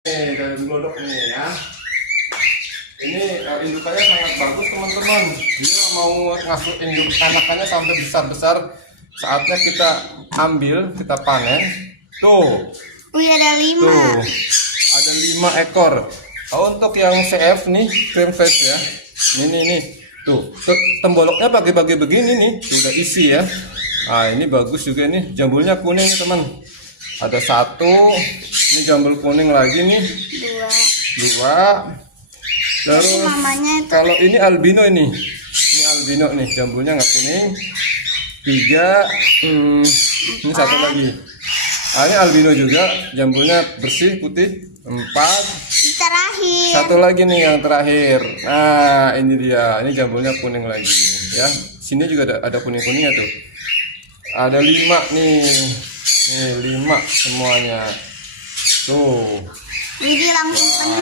Nih dari glodok nih ya. Ini indukannya sangat bagus teman-teman. Dia mau ngasuh induk anakannya sampai besar-besar. Saatnya kita ambil, kita panen. Tuh. Wih, ada 5. Tuh. Ada 5 ekor. Untuk yang CF nih, cream face ya. Ini. Tuh, temboloknya bagi-bagi begini nih. Sudah isi ya. Nah, ini bagus juga nih. Jambulnya kuning nih, teman. Ada 1. Ini jambul kuning lagi nih. 2. Terus Mamanya itu. kalau ini albino ini albino nih, jambulnya nggak kuning. 3. Ini 1 lagi. Ah, ini albino juga, jambulnya bersih putih. 4. Terakhir. 1 lagi nih yang terakhir. Nah, ini dia. Ini jambulnya kuning lagi ya. Sini juga ada kuning-kuningnya tuh. Ada 5 nih. Nih 5 semuanya. Tuh. Widih, langsung penuh